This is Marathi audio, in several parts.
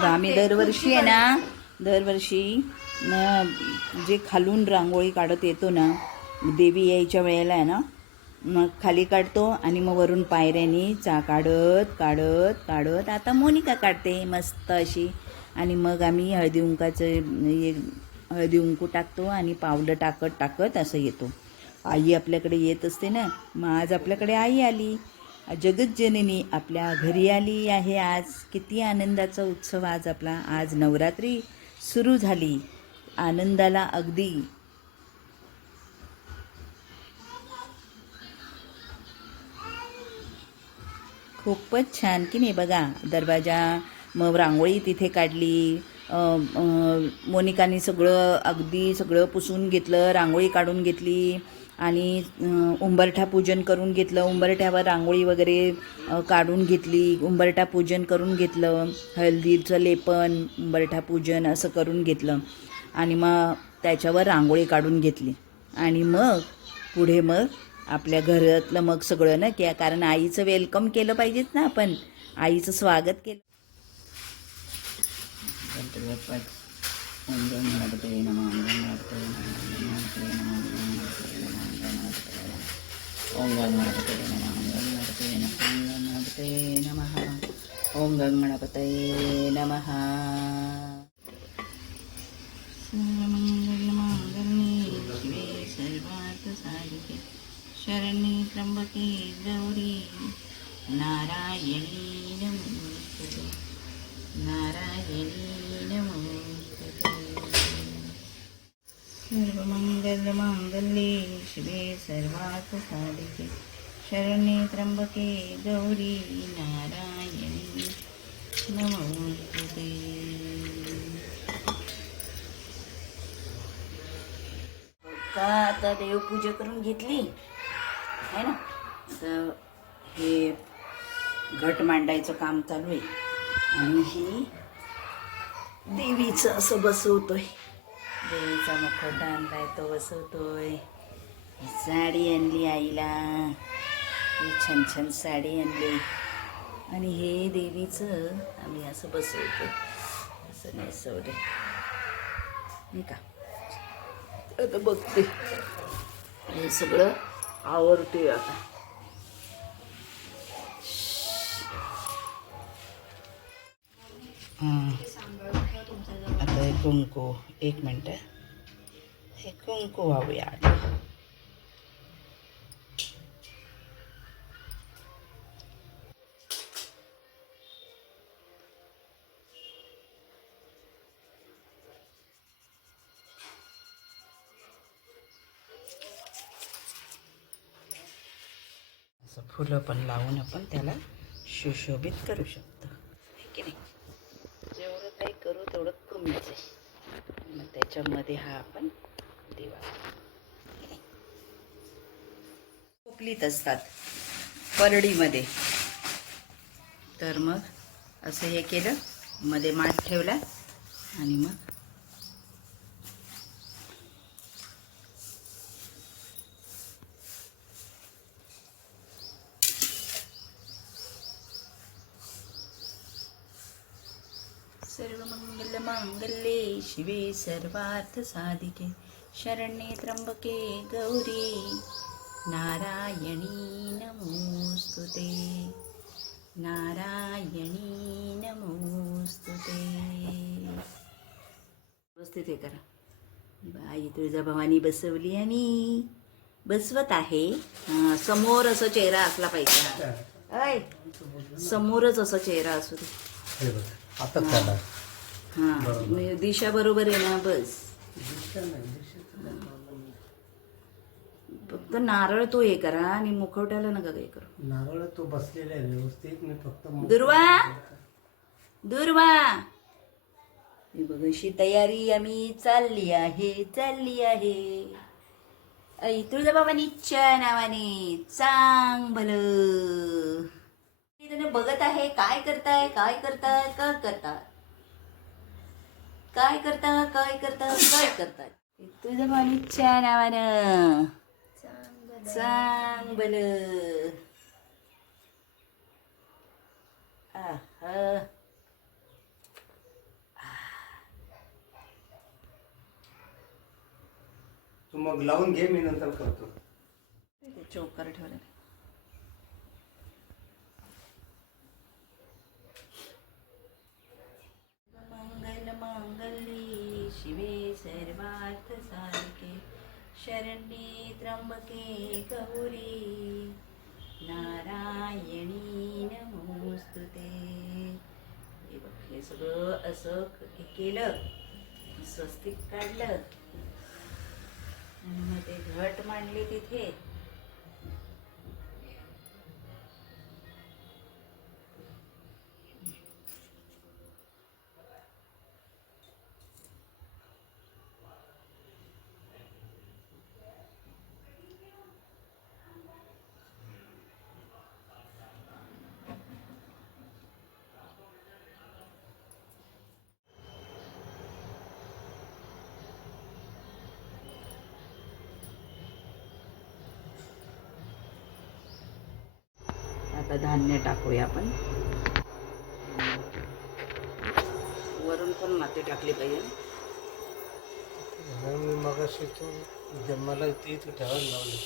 तर आम्ही दरवर्षी आहे ना दरवर्षी जे खालून रांगोळी काढत येतो ना देवी यायच्या वेळेला आहे ना मग खाली काढतो आणि मग वरून पायऱ्यानी चा काढत काढत काढत. आता मोनिका काढते मस्त अशी. आणि मग आम्ही हळदी कुंकाचं हे हळदी कुंकू टाकतो आणि पावलं टाकत टाकत असं येतो. आई आपल्याकडे येत असते ना मग आज आपल्याकडे आई आली. जगत जननी आपल्या घरी आली आहे आज. किती आनंदाचा उत्सव आज आपला. आज नवरात्री सुरू झाली. आनंदाला अगदी. खूपच छान की नाही बघा. दरवाजा मग रांगोळी तिथे काढली. मोनिकानी मोनिकाने सगळं अगदी सगळं पुसून घेतलं रांगोळी काढून घेतली. आणि उंबरठा पूजन करून घेतलं. उंबरठ्यावर रांगोळी वगैरे काढून घेतली. उंबरठा पूजन करून घेतलं. हळदीचं लेपन उंबरठा पूजन असं करून घेतलं. आणि मग त्याच्यावर रांगोळी काढून घेतली. आणि मग पुढे मग आपल्या घरातलं मग सगळं ना की कारण आईचं वेलकम केलं पाहिजेत ना आपण. आईचं स्वागत केलं. गणपती बाप्पा ओम गण गणपती नमः. गण गणपती नमः. ओम गण गणपती नमः ओम गण गणपती नमः सर्वमङ्गलमाङ्गल्ये शिवे सर्वार्थसाधिके शरण्ये त्र्यंबके गौरी नारायणी नमोस्तुते नारायणी नमोस्तुते सर्वमङ्गलमाङ्गल्ये शिवे सर्वार्थसाधिके शरणे त्र्यंबके गौरी नारायणी। नमोस्तुते का आता देवपूजा करून घेतली? आहे ना? तर हे घट मांडायचं काम चालू आहे. आणि ही देवीचं असं बसवतोय. देवीचा मुखवटा आणलाय तो बसवतोय. ही साडी आणली आईला. ही छान छान साडी आणली. आणि हे देवीचं आम्ही असं बसवतो. असं नेसवले नाही का? आता बघते. हे सगळं आवडते आता. आता कुंकू. एक मिनटं हे कुंकू वाहूया आधी. फुलं पण लावून आपण त्याला सुशोभित करू शकतो है की नाही जेवढं काही करू तेवढं कमीच आहे हा आपण दिवा. खोकलीत खोपलीत असतात परडीमध्ये. तर मग असं हे केलं मध्ये माठ ठेवला आणि मग शिवे सर्वार्थसाधिके शरण्ये त्र्यंबके गौरी. नारायणी नमोऽस्तु ते. नारायणी नमोऽस्तु ते. व्यवस्थित हे करा. आई तुळजाभवानी बसवली आणि बसवत आहे. समोर असं चेहरा असला पाहिजे. समोरच असा चेहरा असू दे. आता हा. मी दिशा बरोबर आहे ना बस. फक्त नारळ तो हे करा आणि मुखवट्याला नका काही करू. नारळ तो बसलेला आहे व्यवस्थित मी फक्त मु- दुर्वा! दुर्वा! हे बघ अशी तयारी आम्ही चालली आहे चालली आहे. ऐ तुळजाबाबानीच्या नावाने चांग भल. बघत आहे काय करताय काय करताय काय करताय? काय करता काय करता काय करता? तुझं मनीच्या नावानं. सांग बल तू मग लावून घे मी नंतर करतो. चौकार ठेवला. शिवे सर्वार्थ साधिके शरण्ये त्र्यंबके गौरी. नारायणी नमोस्तुते हे बघ हे सगळं असं हे केलं स्वस्तिक काढलं. आणि मग ते घट मांडले तिथे. आता धान्य टाकूया आपण. वरून पण माती टाकली पाहिजे. मी मग तू जन्माला ती तू ठेवायला लावली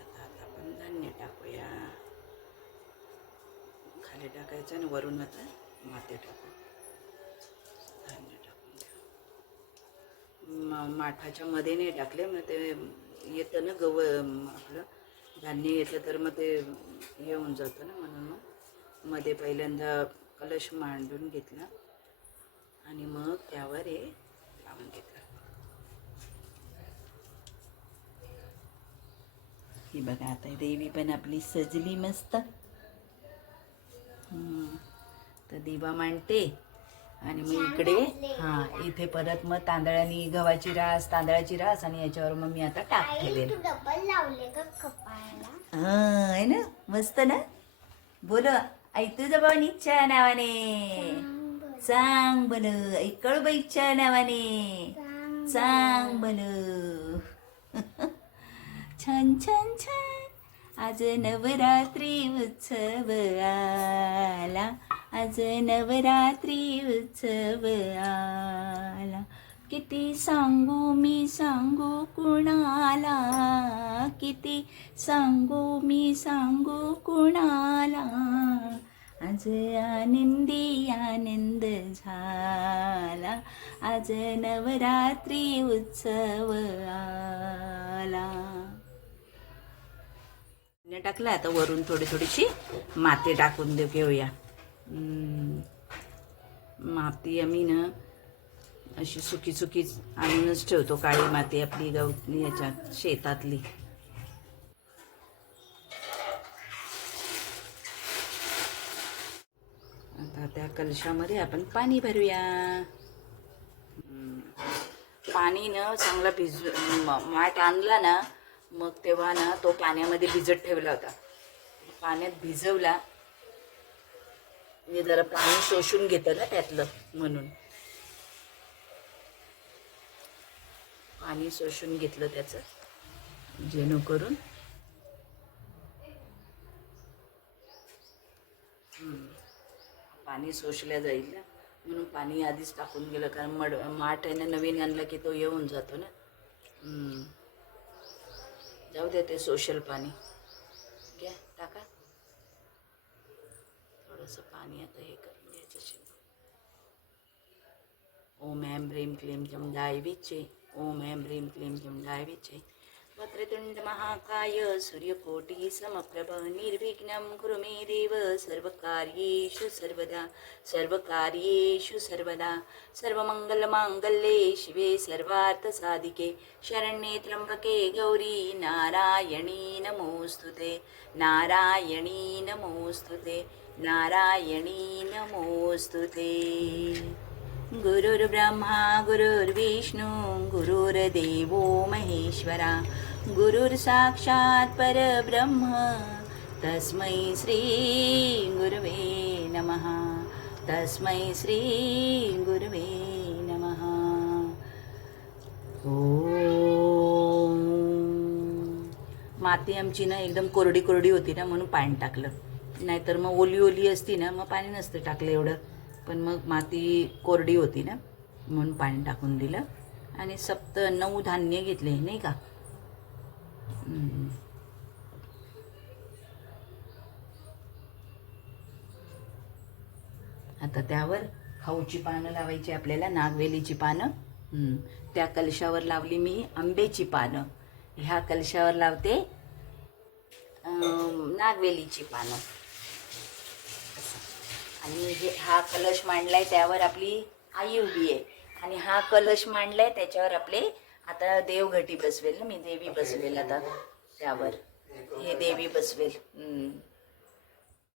आता आपण धान्य टाकूया. खाली टाकायचं आणि वरून आता माती टाकू धान्य टाकून द्या माठाच्या मध्ये नाही टाकले मग ते येतं ना गव आपलं. धान्य येतं तर मग ते हे होऊन जातं ना म्हणून मग. मध्ये पहिल्यांदा कलश मांडून घेतला आणि मग त्यावर हे लावून घेतलं. ही बघा आता देवी पण आपली सजली मस्त. तर दिवा मांडते. आणि मग इकडे हा इथे परत मग तांदळानी गव्हाची रास तांदळाची रास आणि याच्यावर मग मी आता टाक ठेवेल हा आहे ना? मस्त ना? बोल आई तुझं भावनीच्या नावाने. सांग बन ऐकळबाईच्या नावाने. सांग बन छान छान छान. आज नवरात्री उत्सव आला आज नवरात्री उत्सव आला किती सांगू मी सांगू कुणाला? किती सांगू मी सांगू कुणाला? आज आनंदी आनंद झाला. आज नवरात्री उत्सव आला टाकलं आता वरून थोडी थोडीशी माती टाकून देऊ घेऊया. माती आम्ही ना अशी सुकी सुकी आणूनच ठेवतो काळी माती आपली गवतली याच्यात शेतातली. आता त्या कलशामध्ये आपण पाणी भरूया. पाणी न चांगला भिज माठ आणला ना मग तेव्हा ना तो पाण्यामध्ये भिजत ठेवला होता. पाण्यात भिजवला. म्हणजे जरा पाणी शोषून घेतं ना त्यातलं म्हणून. पाणी शोषून घेतलं त्याचं. जेणेकरून पाणी शोषल्या जाईल ना. म्हणून पाणी आधीच टाकून गेलं. कारण मड माठ आहे ना नवीन आणलं की तो येऊन जातो ना. जाऊ दे ते सोशल पाणी. घ्या टाका. थोडंसं पाणी आता हे करून घ्यायचं शिव ओम ॲम ह्रीं क्लीं जम जाय विचे ओम ॲम ह्रीं क्लीं जम जाय विचे वक्रतुंड महाकाय सूर्यकोटी समप्रभ निर्विघ्नं कुरु मे देव। सर्वकार्येषु सर्वदा सर्वकार्येषु सर्वदा। सर्वमङ्गलमाङ्गल्ये शिवे सर्वार्थसाधिके। शरण्ये त्र्यम्बके गौरी नारायणी नमोऽस्तु ते। नारायणी नमोऽस्तु ते। नारायणी नमोऽस्तु ते। गुरुर्ब्रह्मा गुरुर्विष्णू गुरुर्देवो महेश्वरा। गुरुर्साक्षात् परब्रह्म. तस्मै श्री गुरवे नमः. तस्मै श्री गुरवे नमः. माती आमची ना एकदम कोरडी कोरडी होती ना म्हणून पाणी टाकलं. नाहीतर मग ओली ओली असती ना मग पाणी नसतं टाकलं एवढं. पण मग माती कोरडी होती ना म्हणून पाणी टाकून दिलं. आणि सप्त नऊ धान्य घेतले नाही का? आता त्यावर खाऊची पानं लावायची आपल्याला नागवेलीची पानं. हम्म. त्या कलशावर लावली मी आंब्याची पानं. ह्या कलशावर लावते नागवेलीची पानं. आणि हे हा कलश मांडलाय त्यावर आपली आई उभी आहे. आणि हा कलश मांडलाय त्याच्यावर आपले आता देवघटी बसवेल ना मी देवी बसवेल आता त्यावर. हे देवी बसवेल. हम्म.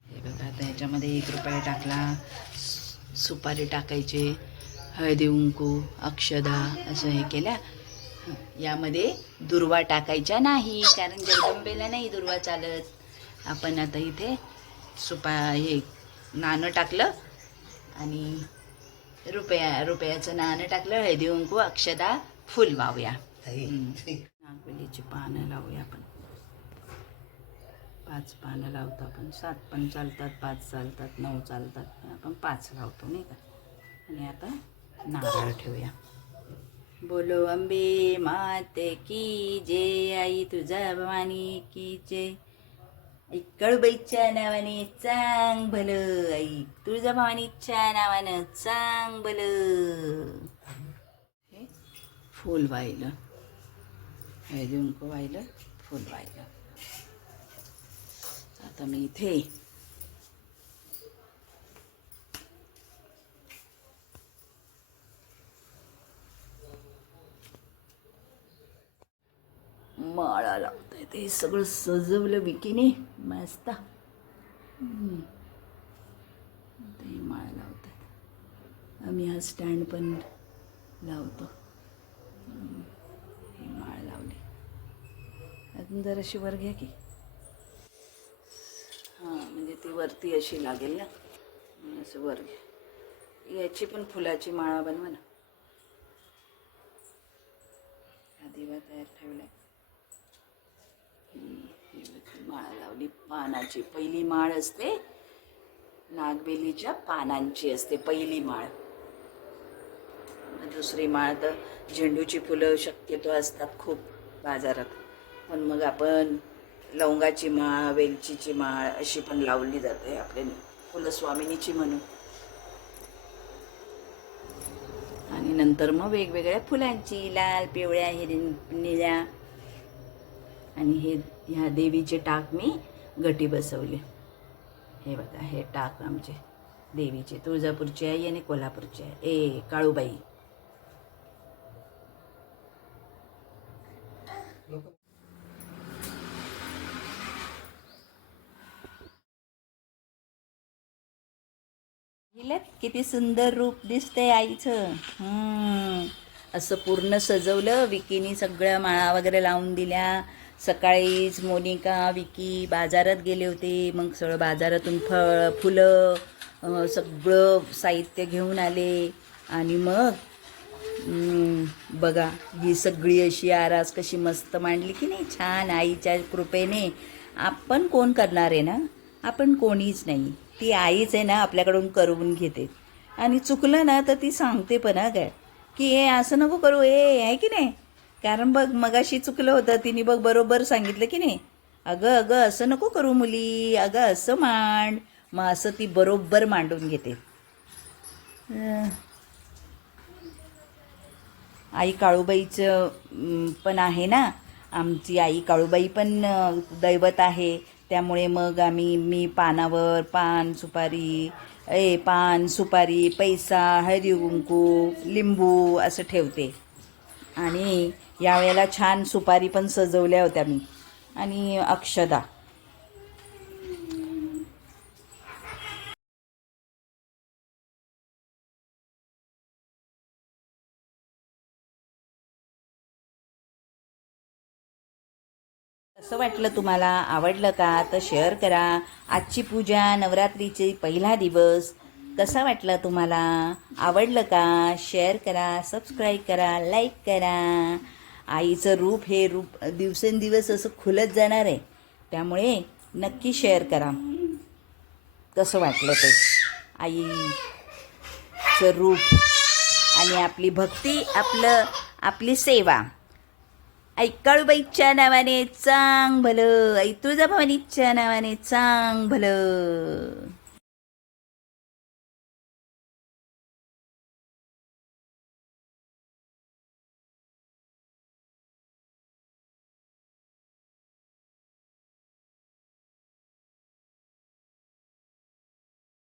हे बघा आता ह्याच्यामध्ये एक रुपया टाकला. सु- सुपारी टाकायचे हळदी कुंकू अक्षदा असं हे केल्या. यामध्ये दुर्वा टाकायच्या नाही कारण जगदंबेला नाही दुर्वा चालत. आपण आता इथे सुपा हे नाणं टाकलं आणि रुपया रुपयाचं नाणं टाकलं हळदी कुंकू अक्षदा. फुल वाहूया. नागवेलीची पानं लावूया आपण. पाच पानं लावतो आपण. सात पण चालतात पाच चालतात नऊ चालतात. आपण पाच लावतो नाही का? आणि आता नारळ ठेवूया. बोलो अंबे माते की जे? आई तुझा भवानी की जे? कळबाईच्या नावाने चांग भलं. आई तुळजा भवानीच्या नावानं चांग भलं. फूल वाहिलं. हळदी कुंकू वाहिलं फूल वाहिलं. आता मी इथे माळा लावतोय. ते सगळं सजवलं विकीने. मस्त. ते माळा लावतात. आम्ही हा स्टँड पण लावतो हम्म. ही माळ लावली अजून जराशी वर घ्या की. हां म्हणजे ती वरती अशी लागेल ना. असं वर घ्या. याची पण फुलाची माळा बनवा ना. हा दिवा तयार ठेवला माळा लावली. पानाची पहिली माळ असते. नागबेलीच्या पानांची असते पहिली माळ. दुसरी माळ तर झेंडूची फुलं शक्यतो असतात खूप बाजारात. पण मग आपण लवंगाची माळ वेलचीची माळ अशी पण लावली जाते आपल्या कुलस्वामिनीची म्हणून. आणि नंतर मग वेगवेगळ्या फुलांची लाल पिवळ्या हिर निळ्या. आणि हे ह्या देवीचे टाक मी गटी बसवले. हे बघा हे टाक आमचे देवीचे. तुळजापूरची आई आणि कोल्हापूरची आहे. ए काळूबाई. किती सुंदर रूप दिसतंय आईचं. असं पूर्ण सजवलं विकीनी सगळ्या माळा वगैरे लावून दिल्या. सकाळीच मोनिका विकी बाजारात गेले होते. मग सगळं बाजारातून फळ फुलं सगळं साहित्य घेऊन आले. आणि मग बघा ही सगळी अशी आरास कशी मस्त मांडली की नाही? छान आईच्या कृपेने. आपण कोण करणार आहे ना? आपण कोणीच नाही. ती आईच आहे ना आपल्याकडून करून घेते. आणि चुकलं ना तर ती सांगते पण काय की हे असं नको करू ए आहे की नाही? कारण बघ मगाशी चुकलं होतं तिने बघ बरोबर सांगितलं की नाही. अगं अगं असं नको करू मुली अगं असं मांड. मग असं ती बरोबर मांडून घेते. आई काळूबाईचं पण आहे ना. आमची आई काळूबाई पण दैवत आहे. त्यामुळे मग आम्ही मी पानावर पान सुपारी ए पान सुपारी पैसा हळदी कुंकू लिंबू असं ठेवते. आणि यावेळेला छान सुपारी पण सजवल्या होत्या मी. आणि अक्षदा. कसं वाटलं तुम्हाला? आवडलं का? तर शेअर करा. आजची पूजा नवरात्रीचे पहिला दिवस कसा वाटला तुम्हाला? आवडलं का? शेअर करा सबस्क्राईब करा लाईक करा. आईचं रूप हे रूप दिवसेंदिवस असं खुलत जाणार आहे. त्यामुळे नक्की शेअर करा. कसं वाटलं ते? आईचं रूप आणि आपली भक्ती आपलं आपली सेवा. आई काळूबाईच्या नावाने चांग भलं आई तुळजाभवानीच्या नावाने चांग भलं